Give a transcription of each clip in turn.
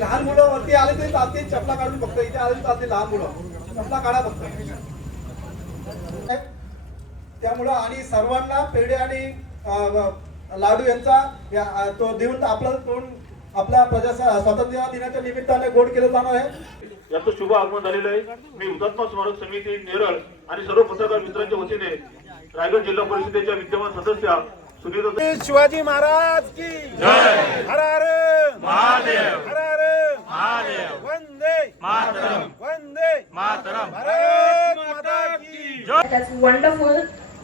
लहान मुलं वरती आले तरी चालते, चपला काढून फक्त इथे आले चालते, लहान मुलं चपला काढा फक्त. त्यामुळं आणि सर्वांना पेढे आणि लाडू यांचा तो देऊन आपलं तोंड आपल्या स्वातंत्र्य दिनाच्या निमित्ताने गोड केलं जाणार आहे. याचं शुभ आगमन झालेलं आहे. मी हुतात्मा स्मारक समिती नेरळ आणि सर्व पत्रकार मित्रांच्या वतीने रायगड जिल्हा परिषदेच्या विद्यमान सदस्य सुनीता शिवाजी महाराज की जय. हर हर महादेव. हर हर महादेव. वंदे मातरम. वंदे मातरम. भारत माता की जय. That's wonderful,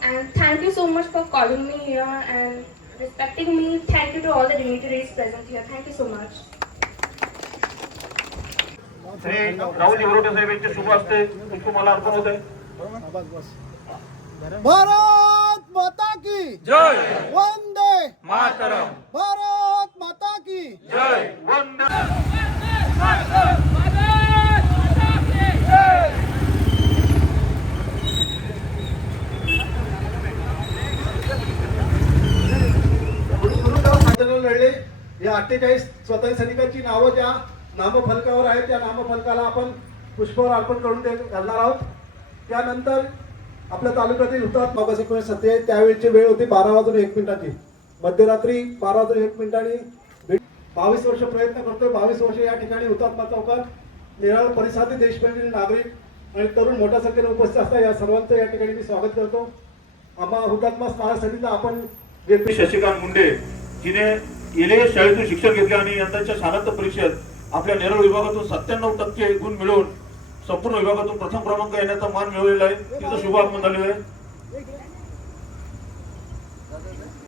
and thank you so much for calling me here and respecting me. Thank you to all the dignitaries present here. Thank you so much. Shri Rahul जिवरोटे साहेब यांचे शुभ हस्ते पुष्पमाला अर्पण होत आहे. भारत माता की जय. वंदे मातरम. भारत माता की जय. वंदे लढले. या 48 स्वतंत्र सैनिकांची नावं ज्या नामफलकावर आहेत त्या नामफलकाला आपण पुष्पहार अर्पण करून ते घालणार आहोत. त्यानंतर आपल्या तालुक्यातील हुतात्मा 1970 त्यावेळची वेळ होती 12:01 मध्यरात्री 12:01 22 वर्ष प्रयत्न करतोय. 22 वर्ष या ठिकाणी हुतात्मा चौकात नेरळ परिसरातील देशप्रेमी नागरिक आणि तरुण मोठ्या संख्येने उपस्थित असतात. या सर्वांचं या ठिकाणी मी स्वागत करतो. आम्हा हुतात्मा स्मारक समितीचा आपण शशिकांत मुंडे जिने एलएएस शाळेतून शिक्षण घेतले आणि यंदाच्या शालांत परीक्षेत आपल्या नेरळ विभागातून 97% गुण मिळवून संपूर्ण विभागातून प्रथम क्रमांक येण्याचा मान मिळवलेला आहे. तिचं शुभ आगमन झालेलं आहे.